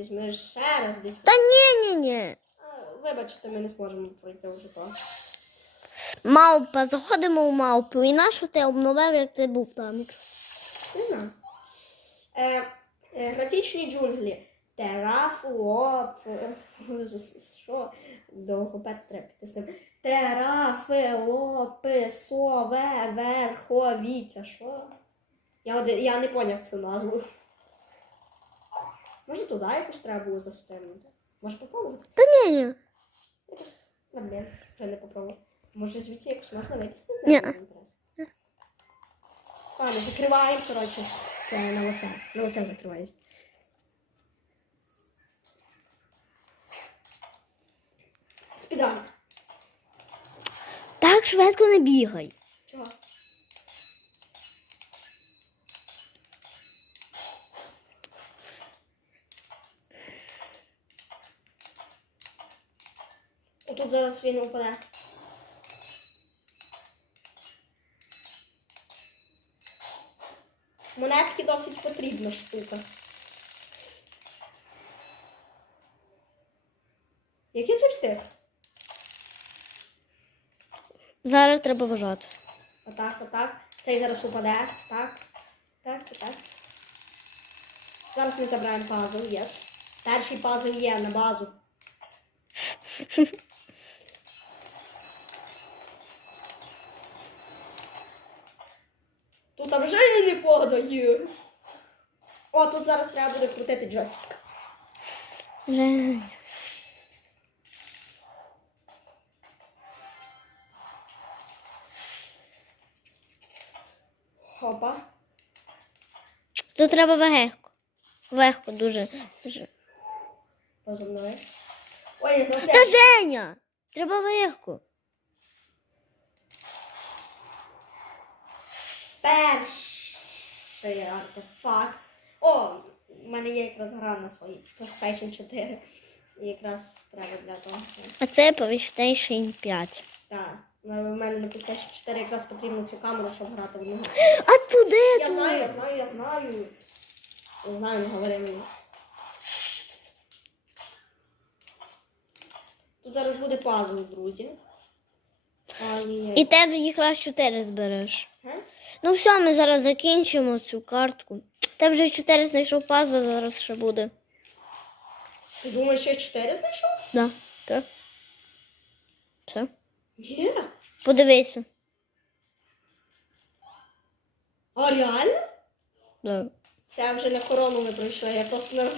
десь. Ми ще раз десь. Та ні, ні, ні. Вибачте, ми не зможемо пройти вже то. Мавпа, заходимо в мавпу. І нащо ти обновив, як ти був там? Не знаю. Е, е, графічні джунглі. Терафуоп. Що? Довго треба тим. Терафеописове верховіття. Що? Я, я не поняв цю назву. Може туди якось треба було застигнути? Може попробувати? Та ні, ні. Ну, блін, вже не попробував. Може звідси якось можна випустити з Ні. нею? Інтерес. Ладно, закриваємо, коротше. Це на оце. На оце закривається. Спідран. Так швидко не бігай. Чого? Отут зараз він упаде. Монетки досить потрібна штука. Який це встиг? Зараз треба вважати. Отак, отак. Цей зараз упаде. Так. Так, так. Зараз ми забираємо пазл, єс. Перший пазл є на базу. Тут вже я не подаю. О, тут зараз треба буде крутити джойстик. Жень. Хопа. Тут треба легко. Легко дуже. дуже. Поза мною. Ой, я Та. Женя! Треба легко. Перший артефакт. О, в мене є якраз гра на своїй PlayStation 4. І якраз треба для того. А це PlayStation 5. Так. Ну, В мене на PlayStation 4 якраз потрібно цю камеру, щоб грати в нього. А туди Я тут? знаю, я знаю, я знаю. Я знаю, не говори мені. Тут зараз буде пазл, друзі. Ай-яй-яй. І ти якраз 4 збереш. Ге? Ну все, ми зараз закінчимо цю картку. Ти вже 4 знайшов пазла, зараз ще буде. Ти думаєш, я 4 знайшов? Да. Так. Все. Ні. Подивися. А реально? Да. Це вже на корону ми пройшли, я просто не